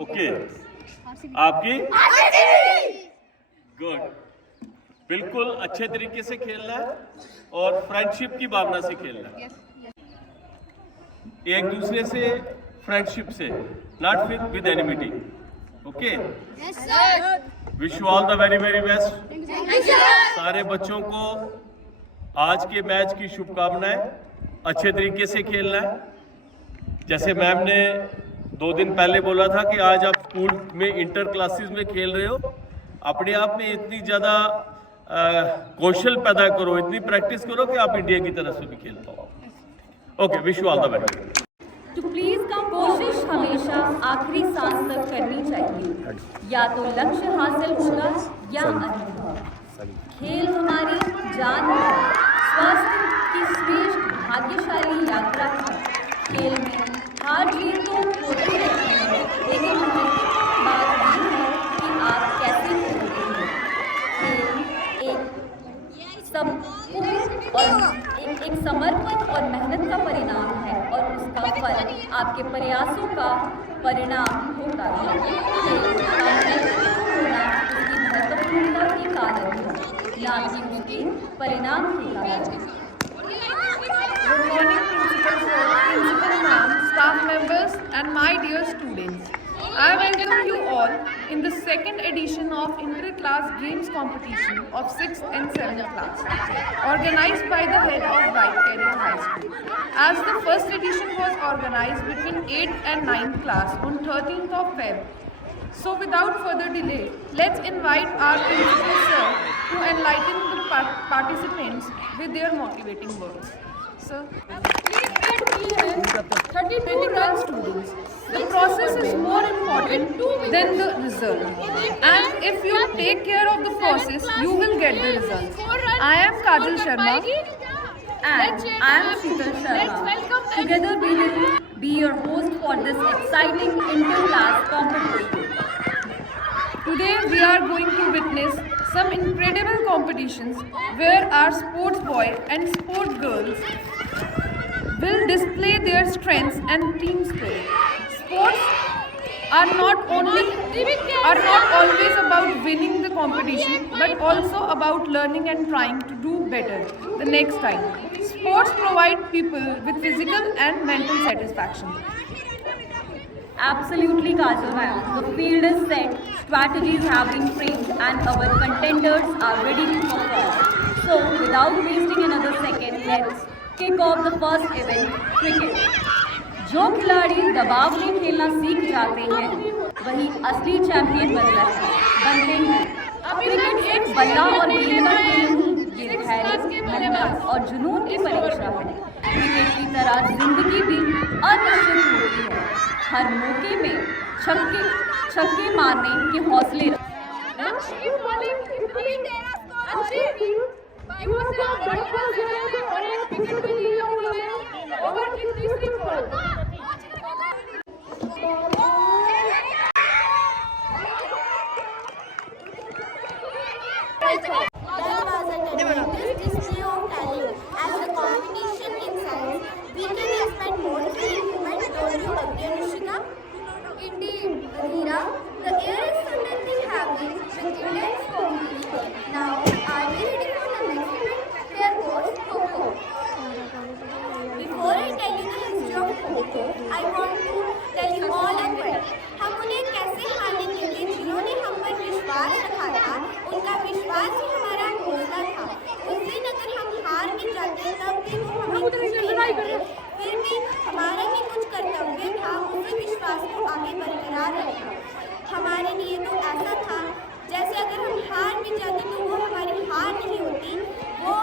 ओके, आपकी गुड, बिल्कुल अच्छे तरीके से खेलना है और फ्रेंडशिप की भावना से खेलना है, एक दूसरे से फ्रेंडशिप से, not with enmity. Okay, wish you all the very very best. सारे बच्चों को आज के मैच की शुभकामनाएं, अच्छे तरीके से खेलना है। जैसे मैम ने 2 दिन पहले बोला था कि आज आप स्कूल में इंटर क्लासेस में खेल रहे हो, अपने आप में इतनी ज़्यादा कौशल पैदा करो, इतनी प्रैक्टिस करो कि आप इंडिया की तरफ से भी खेल पाओ। Okay, wish you all the best. तो प्लीज कोशिश हमेशा आखिरी सांस तक करनी चाहिए, या तो लक्ष्य हासिल होगा या अनुभव। खेल हमारी जान है, स्वास्थ्य की श्रेष्ठ भाग्यशाली यात्रा है। खेल में हार जीत तो होती रहती है, लेकिन महत्वपूर्ण बात ये है कि आप कैसे खेलते हैं। खेल एक समर्पण और मेहनत का परिणाम है, और उसका फल आपके प्रयासों का परिणाम होता है। खेल होना उसकी महत्वपूर्णता के कारण है, ना कि उसके परिणाम के कारण। Good morning, Principal Sir, Principal Ma'am, staff members and my dear students. I welcome you all in the second edition of Inter-Class Games Competition of 6th and 7th class, organized by the head of Bright Career High School. As the first edition was organized between 8th and 9th class on 13th of Feb. So without further delay, let's invite our Principal Sir to enlighten the participants with their motivating words. Sir. 32 students. The process is more important than the result. And if you take care of the process, you will get the results. I am Kajal Sharma. And I am Sheetal Sharma. Together we will be your host for this exciting inter-class competition. Today we are going to witness some incredible competitions where our sports boy and sports girls will display their strengths and team spirit. Sports are not always about winning the competition, but also about learning and trying to do better the next time. Sports provide people with physical and mental satisfaction. Absolutely, Kajal ma'am. The field is set, strategies have been framed, and our contenders are ready to perform. So, without wasting another second, let's kick off the first event, cricket. जो खिलाड़ी दबाव में खेलना सीख जाते हैं, वही असली चैंपियन बनते हैं। क्रिकेट एक बल्ला और गेंद का खेल नहीं, ये धैर्य, मेहनत और जुनून की परीक्षा है। क्रिकेट की तरह जिंदगी भी अनिश्चित होती है। हर मौके में छक्के मारने के हौसले Indeed, Veera, the air is suddenly happy with intense competition. Now, are we ready for the next event? Here goes Kho-Kho. Before I tell you the history of Kho-Kho, I want to tell you all a quote. हम उन्हें कैसे हारने के लिए जिन्होंने हम पर विश्वास रखा था, उनका विश्वास ही हमारा हौसला था। उस दिन अगर हम हार भी जाते तब भी वो हमें कुछ नहीं करते, फिर भी हमारा भी कुछ कर्तव्य था उसी विश्वास को आगे बरकरार रखना। हमारे लिए तो ऐसा था जैसे अगर हम हार भी जाते तो वो हमारी हार नहीं होती, वो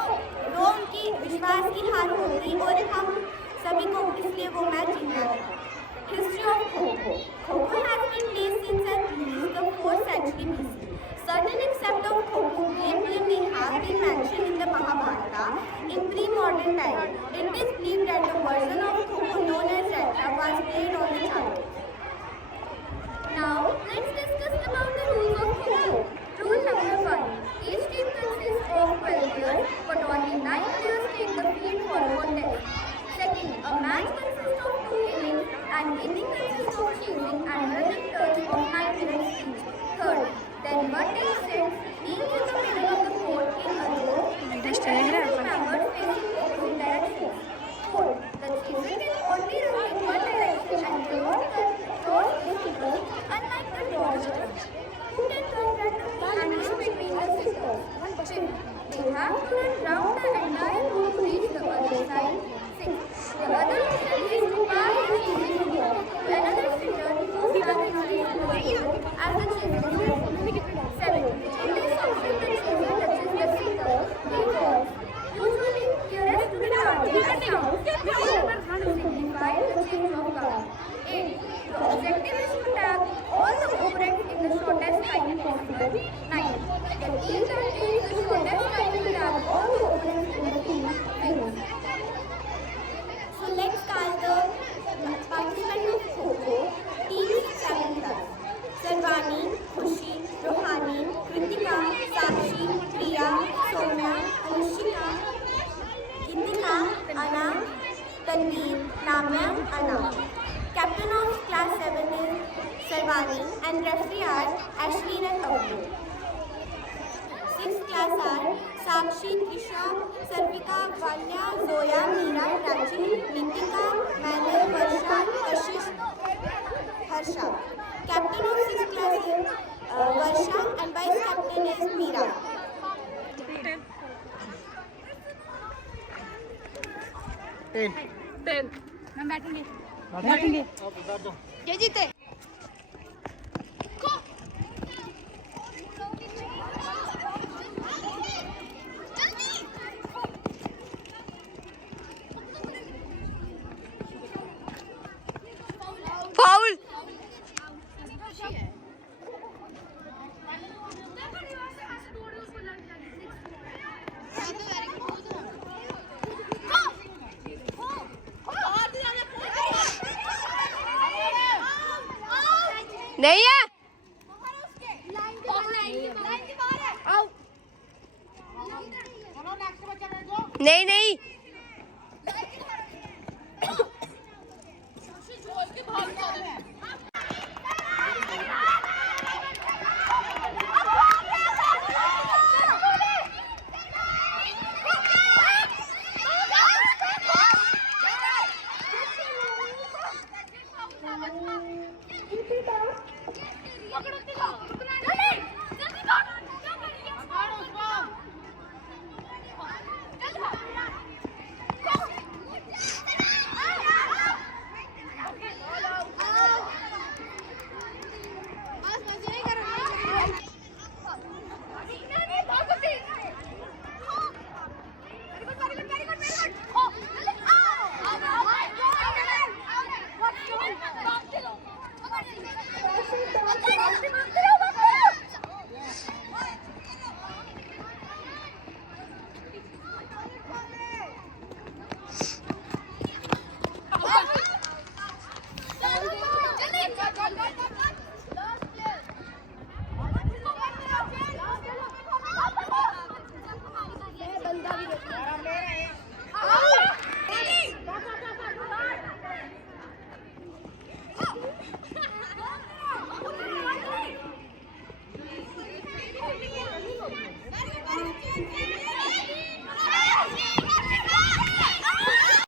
उनकी विश्वास की हार होती और हम सभी को इसलिए वो मैच जीतना था। History of Kho-Kho. Kho-Kho has been played since at least the 4th century BC. Certain aspects of Kho-Kho gameplay may have been mentioned in the Mahabharata in pre-modern time. It is believed that the version of Kho-Kho known as Ratra was played on the chart. Now, let's discuss about the rules of Kho-Ho. Rule number 1. Each team consists of 12 players, but only 9 players take the field for a contest. Second, a match consists of 2 innings. and winning consists of chasing and running turns of 9 minutes each. Third, then Martin said, being in the middle of the court in a row, with the members facing opposite directions. Fourth, the chaser can only run in one direction and cannot turn towards the keeper, unlike the dodger, who can turn randomly and in between the sisters. Fifth, they have to run round the entire room to reach the other side. Sixth, the other option is to pass the chasing ball to another sitter whose target is as the chaser is ready. Seventh, in this option the chaser touches the sitter, he falls. Usually, nearest to the target is sound, to signify the change of guard. 8. The objective is to tag all the opponents in the shortest time possible. 9. The team that takes the shortest time to tag all the opponents in the team wins. So let's call the participants of Kho-Kho. Team 7 plus. Sarvani, Khushi, Rohani, Kritika, Sakshi, Priya, Soumya, Anushika, Gitika, Anna, Tanveer, Namya, Anna. Captain of class 7 is Sarvani and referee are Ashley and Abdu. 6th class are Sakshi, Trisha, Sarvika, Vanya, Zoya, Meera, Prachi, Nitika, Manu, Varsha, Kashish, Harsha. Captain of 6th class is Varsha and vice captain is Meera. ये जीते फाउल नहीं है नहीं नहीं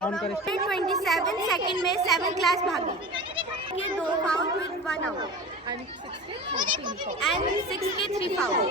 Number 27 second में 7th class भागी के 2 foul with 1 out and 6 के 3 foul.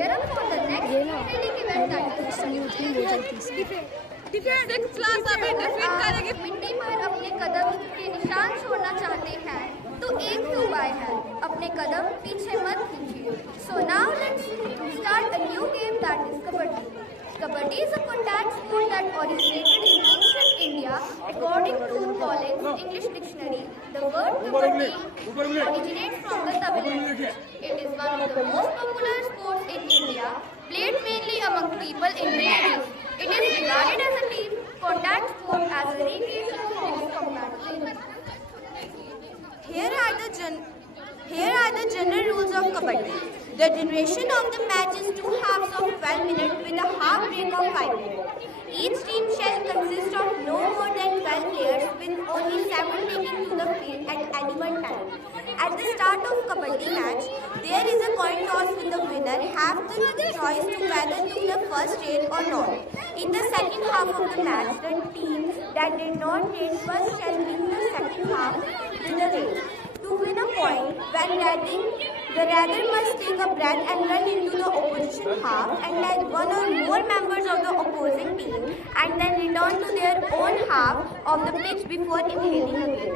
gear up for the next training event that is six class अभी डिफीट करेंगे। मिट्टी पर अपने कदम के निशान छोड़ना चाहते हैं तो एक ही उपाय है, अपने कदम पीछे मत कीजिए। So now let's start a new game that is kabaddi. Kabaddi is a contact sport that originated in ancient India. According to Collins English Dictionary, the word kabaddi originates from the Tamil language. It is one of the most popular sports in India, played mainly among people in villages. It is regarded as a team contact sport as a recreational form of combat. Here are the general rules of kabaddi. The duration of the match is 2 halves of 12 minutes with a half break of 5 minutes. Each team shall consist of no more than 12 players, with only 7 taking to the field at any one time. At the start of kabaddi match, there is a coin toss with the winner have the choice to whether to the first rail or not. In the second half of the match, the team that did not rail first shall win the second half with the rail. To win a point, when raiding, the raider must take a breath and run into the opposition half and let one or more members of the opposing team and then return to their own half of the pitch before inhaling again.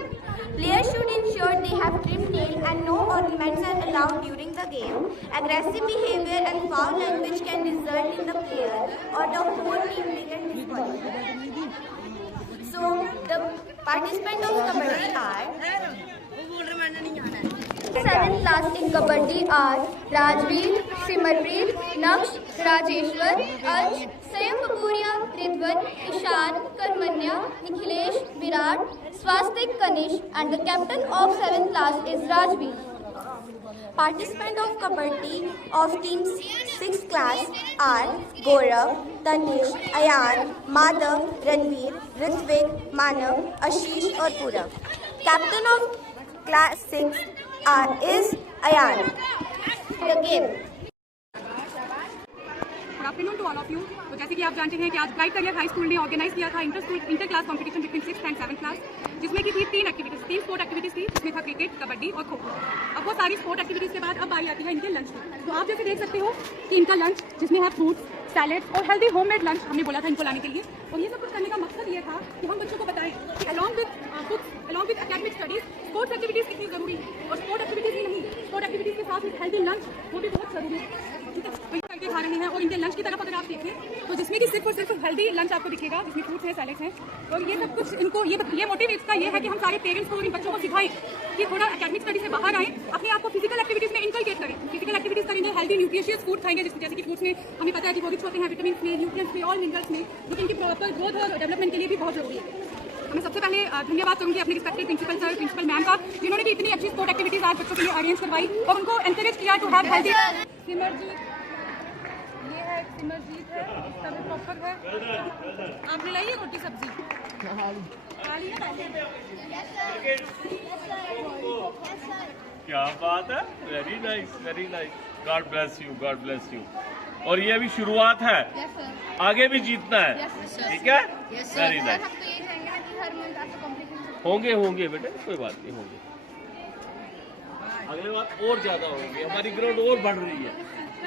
Players should ensure they have trimmed nail and no ornaments are allowed during the game. Aggressive behavior and foul language can result in the player or the whole team being disqualified. So, the participants of kabaddi are 7th class in kabaddi are Rajveer, Simarpreet, Naksh, Rajeshwar, Ansh, Sayam Papuria, Ridwan, Ishan, Karmanya, Nikhilesh, Virat, Swastik, Kanish, and the captain of 7th class is Rajveer. Participants of kabaddi of team 6th class are Gaurav, Tanish, Ayan, Madhav, Ranveer, Ritvik, Manav, Ashish और Purav. Captain of class 6 is Ayan. The game. Good afternoon to all of you. तो जैसे कि आप जानते हैं कि आज bright career high school ने ऑर्गेनाइज किया था inter class competition between 6th and 7th class, जिसमें की थी 3 स्पोर्ट एक्टिविटीज थी, जिसमें था क्रिकेट, कबड्डी और खो खो। अब वो सारी स्पोर्ट एक्टिविटीज के बाद अब बारी आती है इनके लंच की। तो आप जैसे देख सकते हो कि इनका लंच जिसमें है फ्रूट्स, सैलेड्स और हेल्दी होममेड लंच हमने बोला था इनको लाने के लिए। और ये सब कुछ करने का मकसद ये था कि हम बच्चों को बताएं कि along with academic studies sports activities कितनी जरूरी है, और स्पोर्ट एक्टिविटीज ही नहीं, स्पोर्ट एक्टिविटीज के साथ हेल्दी लंच वो भी बहुत जरूरी है। ठीक है, वही करके खा रहे हैं। और इनके लंच की तरफ अगर आप देखें तो जिसमें कि सिर्फ और सिर्फ हेल्दी लंच आपको दिखेगा, जिसमें फ्रूट्स हैं, सैलेड्स हैं। और ये सब कुछ इनको ये मोटिव इसका ये है कि हम सारे पेरेंट्स को और इन बच्चों को सिखाएं कि थोड़ा एकेडमिक स्टडी से बाहर आएं, अपने आप को फिजिकल एक्टिविटीज में इनकलकेट करें। फिजिकल एक्टिविटीज करेंगे, हेल्दी न्यूट्रिशियस फूड खाएंगे, जैसे कि फ्रूट्स में हमें पता है कि वो रिच होते हैं विटामिन में, न्यूट्रिएंट्स में और मिनरल्स में, जो कि इनकी प्रॉपर ग्रोथ और डेवलपमेंट के लिए भी बहुत जरूरी है। मैं सबसे पहले धन्यवाद करूंगी अपने respected principal sir, principal ma'am का, जिन्होंने भी इतनी अच्छी स्पोर्ट एक्टिविटीज आज बच्चों के लिए अरेंज करवाई और उनको एनकरेज किया टू हैव हेल्दी। सिमरजीत, ये है सिमरजीत है, इसका भी प्रॉपर है। आपने लाई है रोटी सब्जी? क्या बात है, very nice, very nice. God bless you, God bless you. और ये अभी शुरुआत है, आगे भी जीतना है, ठीक है? Very nice. होंगे बेटे, कोई बात नहीं, होंगे अगले बार और ज्यादा होंगे। हमारी ग्राउंड और बढ़ रही है,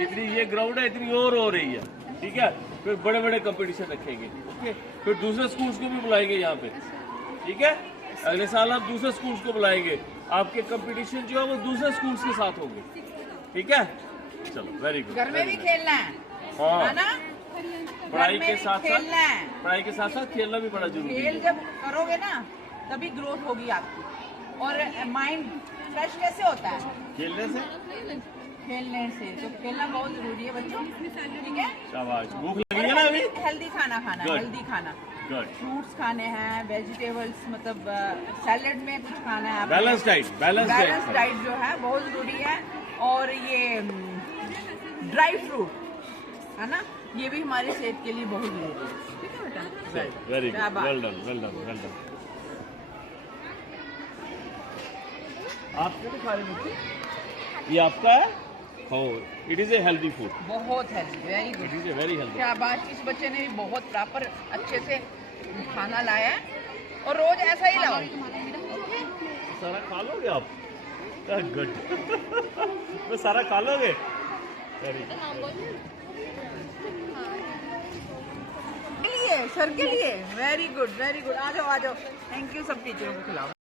इतनी ये ग्राउंड है इतनी और हो रही है, ठीक है? फिर बड़े बड़े कंपटीशन रखेंगे, ओके? फिर दूसरे स्कूल्स को भी बुलाएंगे यहाँ पे, ठीक है? अगले साल आप दूसरे स्कूल्स को बुलाएंगे, आपके कंपटीशन जो है वो दूसरे स्कूल्स के साथ होंगे, ठीक है? चलो, वेरी गुड। घर में भी खेलना है, हाँ ना? पढ़ाई के साथ खेलना भी बड़ा जरूरी है। खेल जब करोगे ना तभी ग्रोथ होगी आपकी, और माइंड फ्रेश कैसे होता है? खेलने से। तो खेलना बहुत जरूरी है बच्चों, ठीक है? शाबाश। भूख लगी है ना अभी? हेल्दी खाना खाना, हेल्दी खाना, फ्रूट्स खाने हैं, वेजिटेबल्स, मतलब सैलेड में कुछ खाना है, बैलेंस डाइट जो है बहुत जरूरी है। और ये ड्राई फ्रूट है ना, ये भी हमारी सेहत के लिए बहुत जरूरी है, ठीक है बेटा? Very good, well done, well done, well done. आप क्या खा रहे हैं? ये आपका है? हाँ, it is a healthy food, बहुत healthy, very good, it is a very healthy. क्या बात, इस बच्चे ने भी बहुत प्रॉपर अच्छे से खाना लाया है, और रोज ऐसा ही लाओ। सारा खा लोगे आप? गुड। मैं सारा खा लोगे? सर के लिए वेरी गुड आ जाओ थैंक यू सब टीचरों को खिलाओ